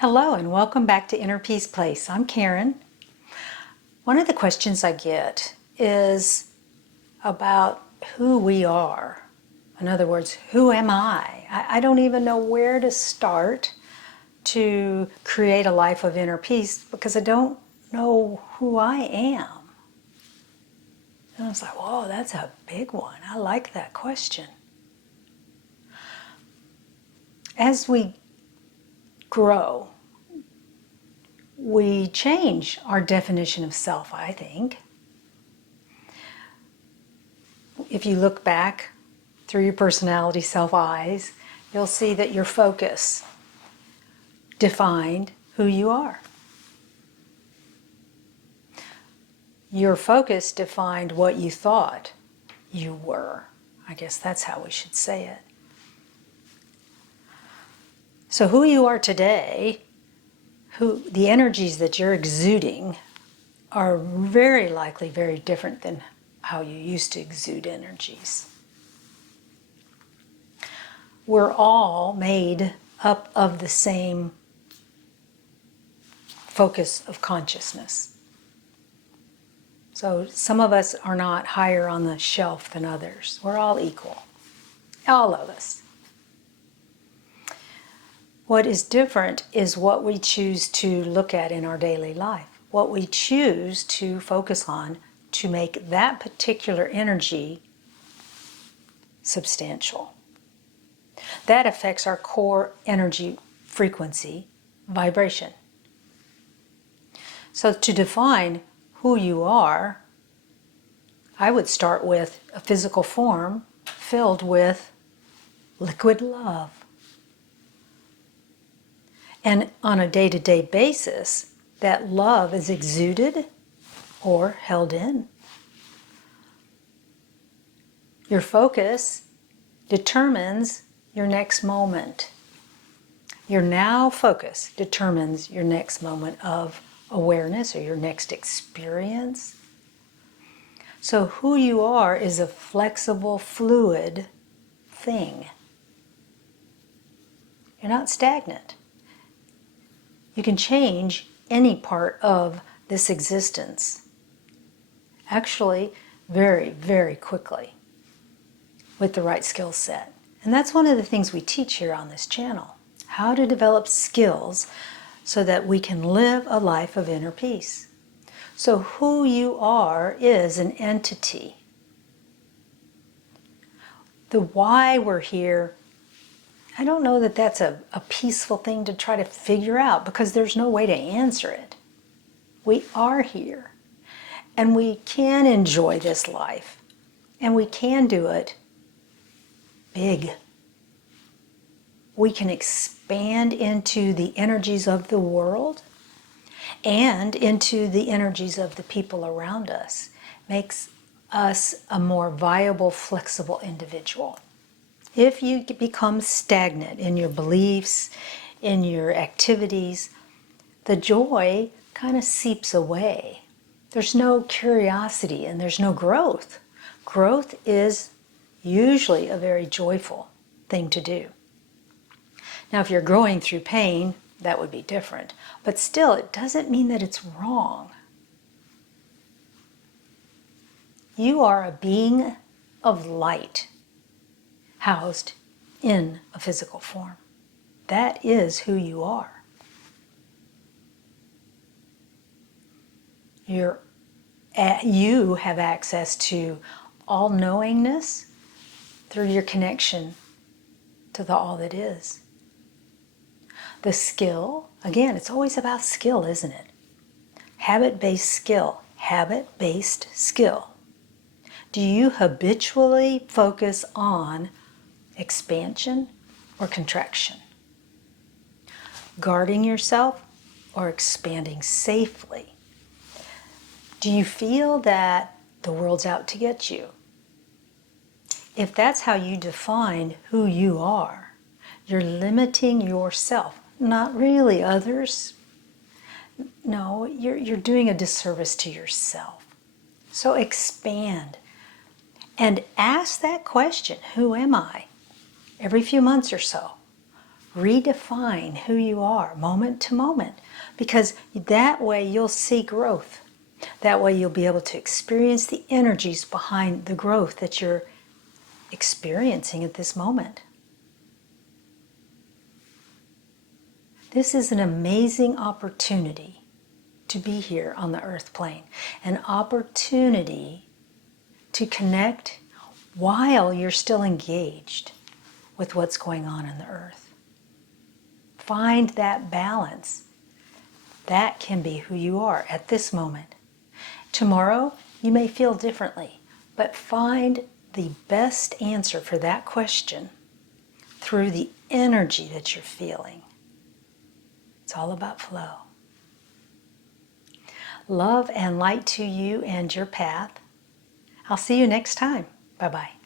Hello and welcome back to Inner Peace Place. I'm Karen. One of the questions I get is about who we are. In other words, who am I? I don't even know where to start to create a life of inner peace because I don't know who I am. And I was like, whoa, that's a big one. I like that question. As we grow, we change our definition of self, I think. If you look back through your personality self eyes, you'll see that your focus defined who you are. Your focus defined what you thought you were. I guess that's how we should say it. So who you are today, the energies that you're exuding are very likely very different than how you used to exude energies. We're all made up of the same focus of consciousness. So some of us are not higher on the shelf than others. We're all equal. All of us. What is different is what we choose to look at in our daily life. What we choose to focus on to make that particular energy substantial. That affects our core energy frequency, vibration. So to define who you are, I would start with a physical form filled with liquid love. And on a day-to-day basis, that love is exuded or held in. Your focus determines your next moment. Your now focus determines your next moment of awareness or your next experience. So who you are is a flexible, fluid thing. You're not stagnant. You can change any part of this existence, actually very, very quickly with the right skill set. And that's one of the things we teach here on this channel, how to develop skills so that we can live a life of inner peace. So who you are is an entity. The why we're here, I don't know that that's a peaceful thing to try to figure out because there's no way to answer it. We are here and we can enjoy this life and we can do it big. We can expand into the energies of the world and into the energies of the people around us. Makes us a more viable, flexible individual. If you become stagnant in your beliefs, in your activities, the joy kind of seeps away. There's no curiosity and there's no growth. Growth is usually a very joyful thing to do. Now, if you're growing through pain, that would be different. But still, it doesn't mean that it's wrong. You are a being of light housed in a physical form. That is who you are. You have access to all-knowingness through your connection to the all that is. The skill, again, it's always about skill, isn't it? Habit-based skill. Habit-based skill. Do you habitually focus on expansion or contraction? Guarding yourself or expanding safely? Do you feel that the world's out to get you? If that's how you define who you are, you're limiting yourself, not really others. No, you're doing a disservice to yourself. So expand and ask that question, who am I? Every few months or so. redefine who you are moment to moment, because that way you'll see growth. That way you'll be able to experience the energies behind the growth that you're experiencing at this moment. This is an amazing opportunity to be here on the earth plane, an opportunity to connect while you're still engaged with what's going on in the earth. Find that balance. That can be who you are at this moment. Tomorrow, you may feel differently, but find the best answer for that question through the energy that you're feeling. It's all about flow. Love and light to you and your path. I'll see you next time. Bye-bye.